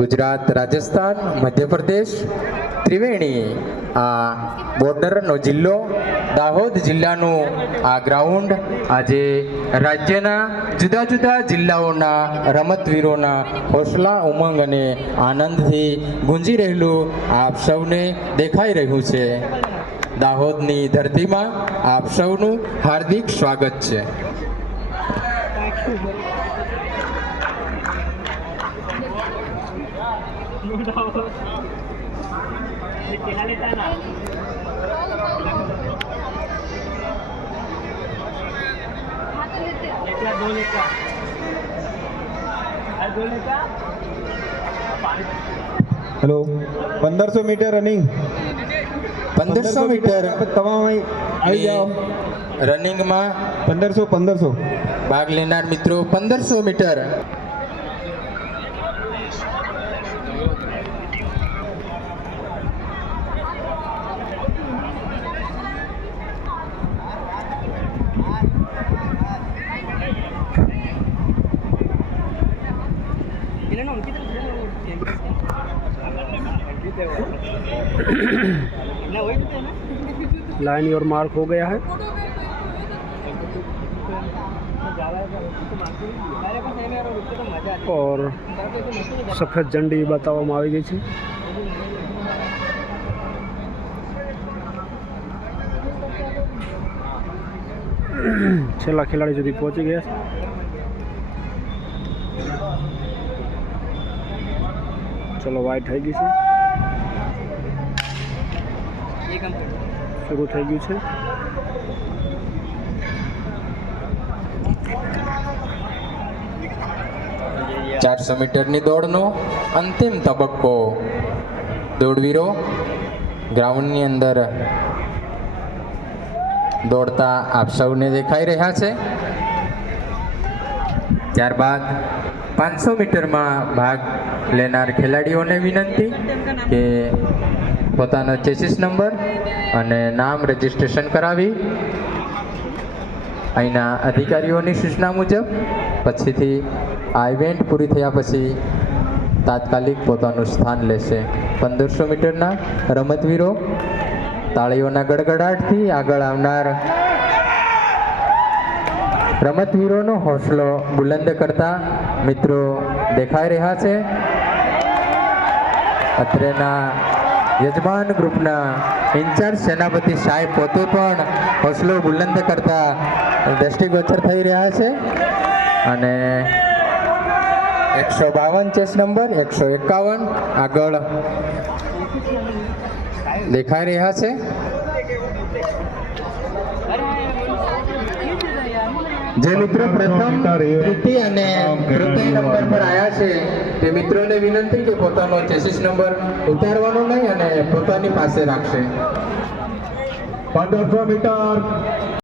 ગુજરાત, રાજસ્થાન, મધ્યપ્રદેશ, ત્રિવેણી આ બોર્ડરનો જિલ્લો દાહોદ જિલ્લાનું આ ગ્રાઉન્ડ આજે રાજ્યના જુદા જુદા જિલ્લાઓના રમતવીરોના હોસલા, ઉમંગ અને આનંદથી ગુંજી રહેલું આપ સૌને દેખાઈ રહ્યું છે. દાહોદની ધરતીમાં આપ સૌનું હાર્દિક સ્વાગત છે. हेलो 1500 मीटर रनिंग 1500 મીટર તમામ આવી જાઓ રનિંગમાં 1500 ભાગ લેનાર મિત્રો 1500 મીટર लाइन और मार्क हो गया है। और सफेद झंडी बतावવામાં આવી ગઈ છે। છેલ્લા ખેલાડી સુધી પહોંચી ગયા છે। ચલો વાઈટ થઈ ગઈ છે, શરૂ થઈ ગયું છે। ચારસો મીટરની દોડનો અંતિમ તબક્કો દોડવીરો ગ્રાઉન્ડની અંદર દોડતા આપ સૌને દેખાઈ રહ્યા છે। ત્યારબાદ 500 મીટરમાં ભાગ લેનાર ખેલાડીઓને વિનંતી કે પોતાનો ચેસિસ નંબર અને નામ રજીસ્ટ્રેશન કરાવી અહીંના અધિકારીઓની સૂચના મુજબ પછીથી આ ઇવેન્ટ પૂરી થયા પછી તાત્કાલિક પોતાનું સ્થાન લેશે। 1500 મીટરના રમતવીરો તાળીઓના ગડગડાટથી આગળ આવનાર રમતવીરોનો હોસલો બુલંદ કરતા મિત્રો દેખાઈ રહ્યા છે। અત્રેના યજમાન ગ્રુપના ઇન્ચાર્જ સેનાપતિ સાહેબ પોતે પણ હોસલો બુલંદ કરતા દ્રષ્ટિગોચર થઈ રહ્યા છે અને 152 ચેસ નંબર 151 આગળ દેખાઈ રહ્યા છે। જે મિત્રો પ્રથમ તૃતીય અને તૃતીય નંબર પર આવ્યા છે તે મિત્રોને વિનંતી કે પોતાનો ચેસિસ નંબર ઉતારવાનો નહીં અને પોતાની પાસે રાખશે। 1500 મીટર